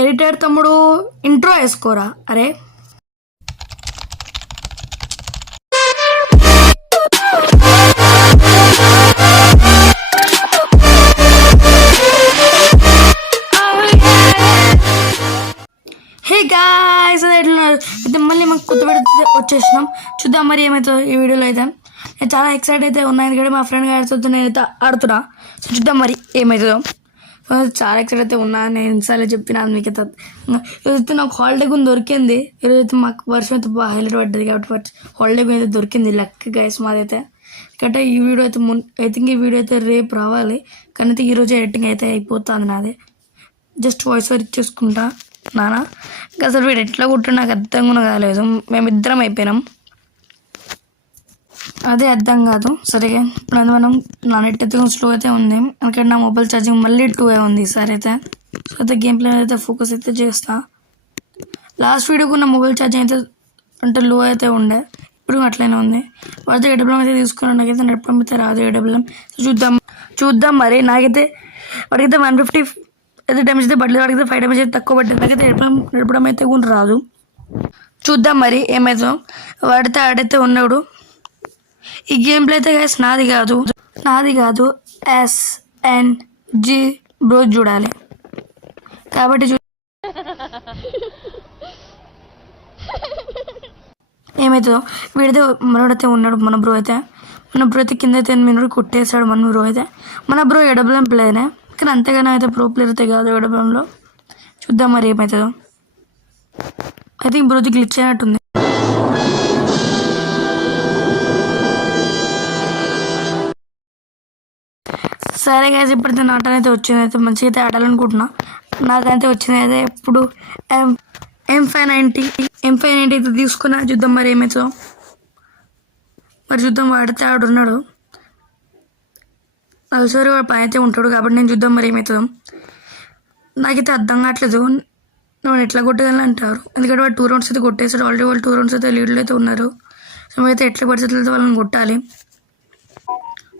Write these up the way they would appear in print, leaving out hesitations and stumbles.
Editor తమ్ముడు intro వేసుకోరా. అరే హే గాయ్స్, ఎట్లున్నారు? అయితే మళ్ళీ మాకు కొత్త వీడియో వచ్చేసినాం. చూద్దాం మరి ఏమవుతుందో ఈ వీడియోలో. అయితే నేను చాలా ఎక్సైట్ అయితే ఉన్నాను, ఎందుకంటే మా ఫ్రెండ్ గారితో నేనైతే ఆడుతున్నా. సో చూద్దాం మరి ఏమవుతుందో. చాలా ఎక్సైట్ అయితే ఉన్నా. నేను ఇన్స్టాలో చెప్పినాను మీకు. ఈరోజైతే నాకు హాలిడే గురించి దొరికింది. ఈరోజైతే మాకు వర్షం అయితే బాగా హైలైట్ పడ్డది, కాబట్టి హాలిడే గురించి అయితే దొరికింది. లక్ గైస్ మాదైతే. ఎందుకంటే ఈ వీడియో అయితే ఐ థింక్ ఈ వీడియో అయితే రేపు రావాలి, కానీ అయితే ఈరోజు ఎడిటింగ్ అయితే అయిపోతుంది నాది. జస్ట్ వాయిస్ ఓవర్ ఇచ్చేసుకుంటా నానా. ఇంకా అసలు వీడు ఎట్లా కుట్టు నాకు అర్థం కూడా కాలేదు. మేమిద్దరం అయిపోయినాం, అదే అర్థం కాదు సరిగా. ఇప్పుడు మనం నా నెట్ అయితే స్లో అయితే ఉంది, ఎందుకంటే నా మొబైల్ ఛార్జింగ్ మళ్ళీ 2 ఉంది ఈసారి అయితే. సో అయితే గేమ్ ప్లే అయితే ఫోకస్ అయితే చేస్తా. లాస్ట్ వీడియోకు నా మొబైల్ ఛార్జింగ్ అయితే అంటే లో అయితే ఉండే, ఇప్పుడు అట్లనే ఉంది. వాడితే ఏడబ్ల్యూఎం అయితే తీసుకున్నాను, నాకైతే నెట్పం అయితే రాదు ఏడబ్ల్యూఎం. చూద్దాం మరి. నాకైతే వాడికైతే 150 అయితే డ్యామేజ్ అయితే పడలేదు, వాడికైతే 5 డ్యామేజ్ అయితే తక్కువ పడ్డది. నాకైతే నడపడం అయితే కూడా రాదు. చూద్దాం మరి ఏమైందో. వాడితే ఆడైతే ఉన్నాడు. ఈ గేమ్ ప్లే అయితే గైస్ నాది కాదు SNG బ్రో చూడాలి, కాబట్టి ఏమవుతుందో. వీడితే మనోడైతే ఉన్నాడు, మన బ్రో అయితే కింద అయితే మినోడు కొట్టేశాడు మన బ్రో ఏడబ్ల్యూఎం ప్లేయరే, కానీ అంతేగానో అయితే ప్రో ప్లేయర్ అయితే కాదు ఏడబ్ల్యూఎంలో. చూద్దాం మరి ఏమవుతుందో. ఐ థింక్ బ్రోది గ్లిచ్ అయినట్టుంది. సరే గైస్, ఇప్పుడైతే నా ఆటనైతే అయితే వచ్చింది. అయితే మంచిగా అయితే ఆడాలనుకుంటున్నా. నాకైతే వచ్చింది అయితే ఇప్పుడు M590 అయితే తీసుకున్నా. చూద్దాం మరి ఏమవుతుందో. మరి చూద్దాం. వాడితే ఆడున్నాడు, ఒకసారి వాడు పని అయితే ఉంటాడు, కాబట్టి నేను చూద్దాం మరి ఏమవుతుందో. నాకైతే అర్థం కావట్లేదు నువ్వు ఎట్లా కొట్టగలను అంటారు, ఎందుకంటే వాడు 2 రౌండ్స్ అయితే కొట్టేసాడు ఆల్రెడీ. వాళ్ళు 2 రౌండ్స్ అయితే లీడ్లో అయితే ఉన్నారు. సో అయితే ఎట్లా పరిస్థితులతో వాళ్ళని కొట్టాలి.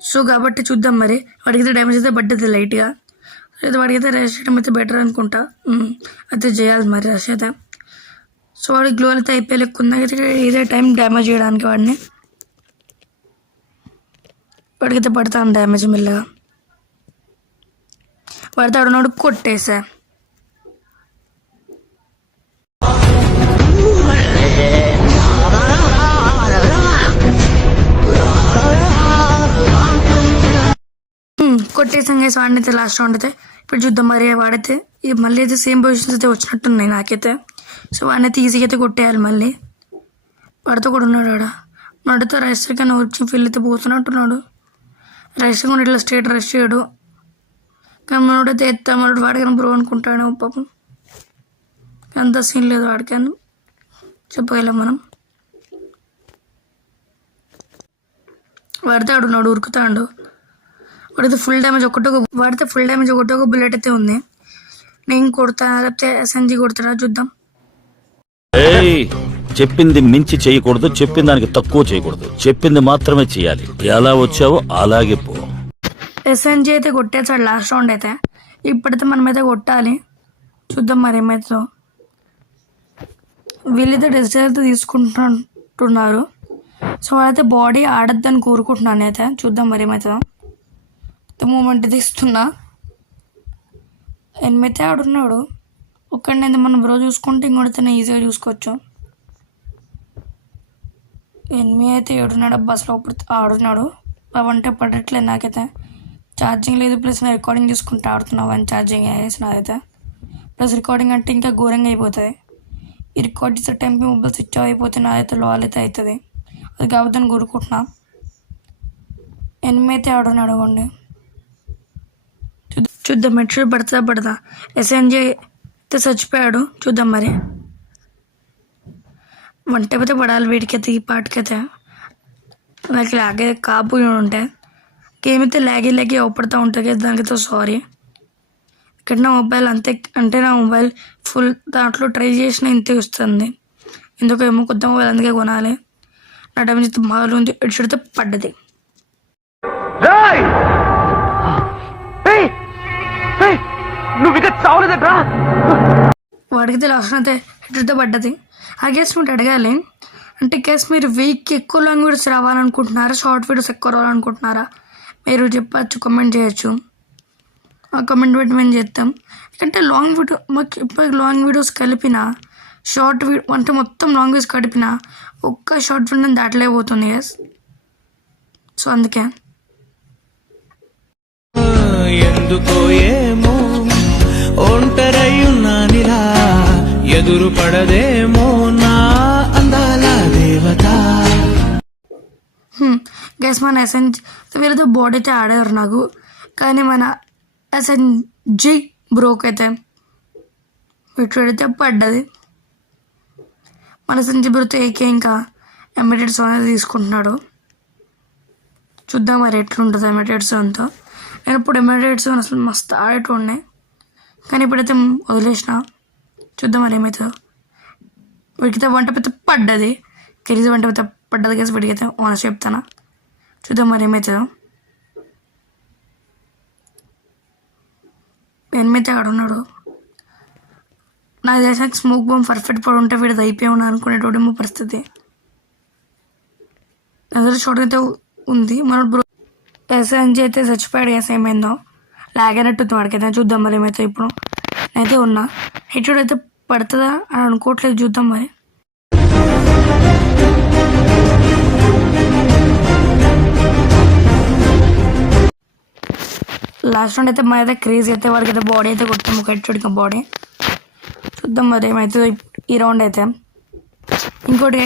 సో కాబట్టి చూద్దాం మరి. వాడికైతే డ్యామేజ్ అయితే పడ్డది లైట్గా. అయితే వాడికైతే రష్ చేయడం అయితే బెటర్ అనుకుంటా. అయితే చేయాలి మరి రష్ అయితే. సో వాడికి గ్లో అయితే అయిపోయి లెక్కుంది, అయితే ఇదే టైం డ్యామేజ్ చేయడానికి వాడికైతే పడతాను డ్యామేజ్ మెల్లగా. వాడితే ఆడున్నాడు, కొట్టేసా. కొట్టేసాం గైస్ వాడిని అయితే లాస్ట్ రౌండ్ అయితే. ఇప్పుడు చూద్దాం మరి. వాడైతే మళ్ళీ అయితే సేమ్ పొజిషన్స్ అయితే వచ్చినట్టున్నాయి నాకైతే. సో వాడిని అయితే ఈజీగా అయితే కొట్టేయాలి మళ్ళీ. వాడితో కూడా ఉన్నాడు ఆడ. వాడితో రైస్ కానీ వచ్చి ఫీల్ అయితే పోతున్నట్టున్నాడు. రైస్ కూడా ఇట్లా స్ట్రేట్ రష్ చేయడు, కానీ మనోడైతే మనోడు వాడికైనా బ్రో అనుకుంటాడు పాపం. అంత సీన్ లేదు వాడికని చెప్పగలం మనం. వాడితే ఆడున్నాడు, ఉరుకుతాడు. వాడితే ఫుల్ డ్యామేజ్ ఒకటి బుల్లెట్ అయితే ఉంది. నేను కొడతా లేకపోతే SNG కొడతాడా చూద్దాం. చెప్పింది మించి చేయకూడదు, చెప్పిన దానికి తక్కువ చేయకూడదు, చెప్పింది మాత్రమే చేయాలి. ఎలా వచ్చావో అలాగే పో. SNG అయితే కొట్టేసాడు లాస్ట్ రౌండ్ అయితే. ఇప్పుడైతే మనమైతే కొట్టాలి. చూద్దాం మరి ఏమవుతుందో. వీళ్ళైతే డెసిషన్ అయితే తీసుకుంటున్నారు. సో వాళ్ళైతే బాడీ ఆడద్దని కోరుకుంటున్నాను అయితే. చూద్దాం మరి ఏమవుతుందో. మూమెంట్ తీస్తున్నా. ఎనిమిది ఆడున్నాడు ఒక్కడినైతే మనం బ్రో చూసుకుంటే ఇంకొడితేనే ఈజీగా చూసుకోవచ్చు. 8 అయితే 7 బస్సులో ఆడున్నాడు. అవంటే పడట్లేదు నాకైతే. ఛార్జింగ్ లేదు, ప్లస్ నేను రికార్డింగ్ చేసుకుంటూ ఆడుతున్నావు అని ఛార్జింగ్ వేసినదైతే. ప్లస్ రికార్డింగ్ అంటే ఇంకా ఘోరంగా అయిపోతుంది. ఈ రికార్డ్ చేసే టైంకి మొబైల్ స్విచ్ ఆఫ్ అయిపోతే నాదైతే లో అయితే అవుతుంది. అది కావద్దని కోరుకుంటున్నా. 8 అయితే ఆడున్నాడు అవ్వండి. చూద్దాం మెట్రో పడతా. SNG అయితే చచ్చిపోయాడు. చూద్దాం మరి. వంట అయితే పడాలి వీడికైతే, ఈ పాటికైతే. నాకు లాగే కాపు ఉంటే గేమ్ అయితే లాగి అవపడుతూ ఉంటుంది. దానికైతే సారీ. ఇక్కడ నా మొబైల్ అంటే నా మొబైల్ ఫుల్ దాంట్లో ట్రై చేసిన ఇంతే వస్తుంది. ఎందుకేమో కొత్త మొబైల్ అందుకే కొనాలి. నా డ్యామేజ్ అయితే బాగా ఉంది. ఎడితే పడ్డది. నువ్వు ఇక చావలేదట్రా. అడిగితే లాస్ట్ అయితే హెడ్తో పడ్డది. ఆ గేస్ మీరు అడగాలి, అంటే కేస్ మీరు వీక్కి ఎక్కువ లాంగ్ వీడియోస్ రావాలనుకుంటున్నారా, షార్ట్ వీడియోస్ ఎక్కువ రావాలనుకుంటున్నారా, మీరు చెప్పచ్చు, కామెంట్ చేయొచ్చు. ఆ కామెంట్ పెట్టి మేము చేస్తాం. ఎందుకంటే లాంగ్ వీడియో మాకు ఇప్పుడు లాంగ్ వీడియోస్ కలిపిన షార్ట్ వీడియో అంటే మొత్తం లాంగ్ వీడియోస్ కలిపిన ఒక్క షార్ట్ వీడియో దాటలేకపోతుంది గైస్. సో అందుకే ఎందుకో ఏమో ఒంటరయ్యున్నానిలా, ఎదురు పడదేమో నా అందాల దేవత. గైస్ మన వీళ్ళతో బాడీ అయితే ఆడారు నాకు, కానీ మన SNG బ్రోక్ అయితే పెట్టుబడితే పడ్డది. మన SNG బ్రోతో ఏకే ఇంకా ఎమిటెడ్ సోన్ అయితే తీసుకుంటున్నాడు. చూద్దాం మరి ఎట్లుంటుంది ఎమిటెడ్ సోన్తో. నేను ఇప్పుడు ఎమిటెడ్ సోన్ అసలు మస్తు ఆడేటోడినే, కానీ ఇప్పుడైతే వదిలేసిన. చూద్దాం మరి ఏమవుతుందో. వీడికైతే వంట పెద్ద పడ్డది, కెరీజ్ వంట పెద్ద పడ్డది కేసు వీడికైతే ఓనర్ చెప్తాను. చూద్దాం మరి ఏమవుతుందో. ఎనిమిది అక్కడ ఉన్నాడు. నాకు తెలిసిన స్మోక్ బాంబ్ పర్ఫెక్ట్ పడి ఉంటే వీడిది అయిపోయి ఉన్నా అనుకునేటోడేమో పరిస్థితి. అసలు షార్ట్ అయితే ఉంది. మన బ్రో SNG అయితే చచ్చిపోయాడు. గ్యాస్ ఏమైందో లాగ్ అయినట్టు వాడికైతే. చూద్దాం మరి ఏమైతే. ఇప్పుడు నేనైతే ఉన్నా, హెడ్ షాట్ అయితే పడుతుందా అని అనుకోవట్లేదు. చూద్దాం మరి. లాస్ట్ రౌండ్ అయితే మా అయితే క్రేజ్ అయితే వాడికి అయితే బాడీ అయితే కొట్టాము, హెడ్ షాట్కి బాడీ. చూద్దాం మరి ఏమవుతుందో ఈ రౌండ్ అయితే. ఇంకోటి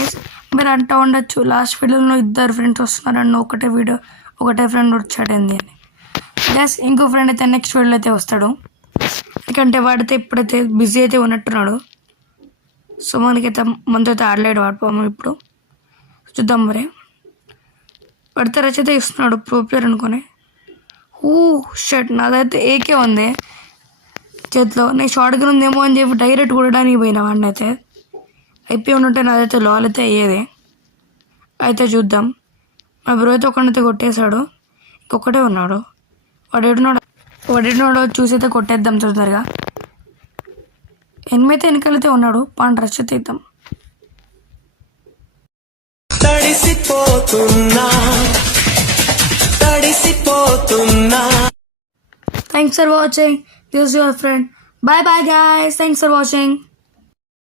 మీరు అంటూ ఉండొచ్చు, లాస్ట్ వీడియోలో 2 ఫ్రెండ్స్ వస్తున్నారన్న ఒకటే ఫ్రెండ్ వచ్చాడండి అని. గ్యాస్ ఇంకో ఫ్రెండ్ అయితే నెక్స్ట్ వీడియోలో అయితే వస్తాడు, ఎందుకంటే వాడితే ఇప్పుడైతే బిజీ అయితే ఉన్నట్టున్నాడు. సో మనకైతే మనతో అయితే ఆడలేడు వాడిపోము ఇప్పుడు. చూద్దాం మరి. వాడితే రచయితే ఇస్తున్నాడు ప్రో ప్లేయర్ అనుకుని. షర్ట్ నాదైతే ఏకే ఉంది చేతిలో, నేను షార్ట్ గన్ ఉందేమో అని చెప్పి డైరెక్ట్ కొట్టడానికి పోయినా వాడిని అయితే. అయిపోయి ఉంటే నాదైతే లాల్ అయితే అయ్యేది. అయితే చూద్దాం. మా బ్రో అయితే ఒకరినైతే కొట్టేశాడు, ఇంకొకటే ఉన్నాడు. వాడేడున్నాడో చూసి అయితే కొట్టేద్దాం తొందరగా. ఎనిమిది వెనకాలైతే ఉన్నాడు, పాన్ రష్ అయితే ఇద్దాం. Thanks for watching. This is your friend. Bye bye guys. Thanks for watching.